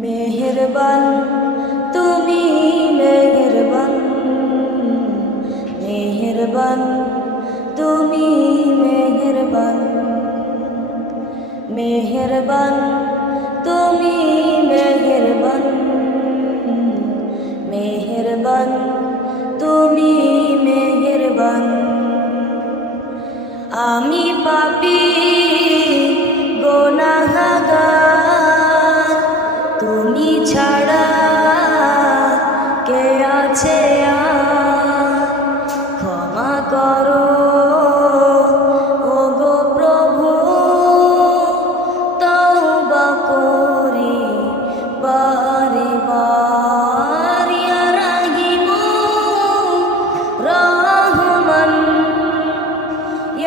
मेहरबान মেহেরবান তুমি মেহেরবান। মেহরবান তুমি মেহেরবান। মেহরবান তুমি মেহেরবান। আমি পাপী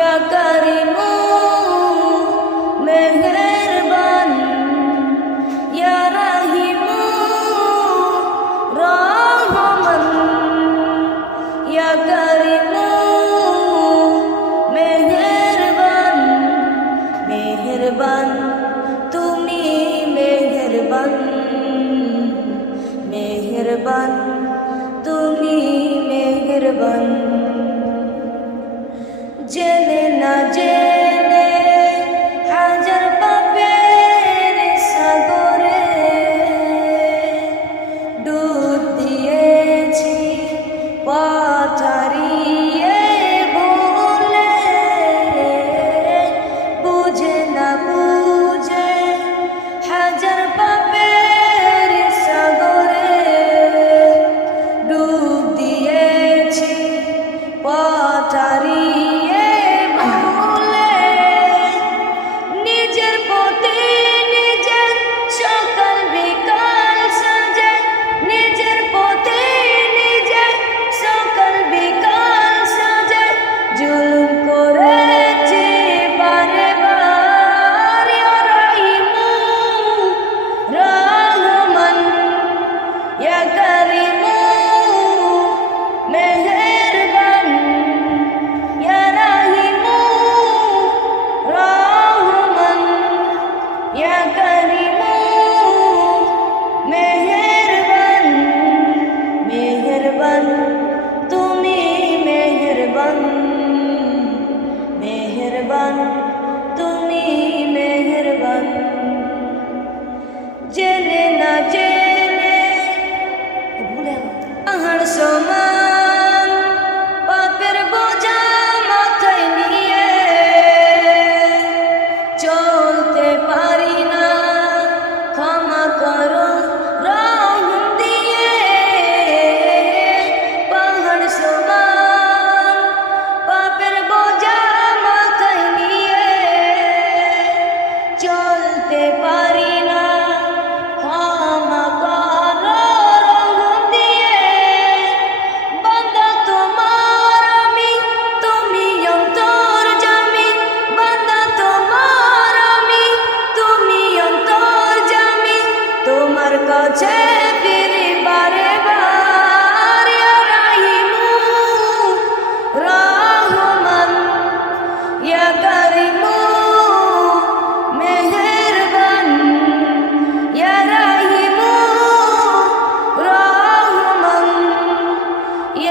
ইয়া করিমু মেহরবান ইয়া রহিমু রহমান ইয়া করিমু মেহরবান মেহরবান তুমি মেহরবান মেহরবান তুমি মেহরবান Yeah. মেহরবান তুমি মেহরবান। জেনে না জেনে ভুলে আহার সময়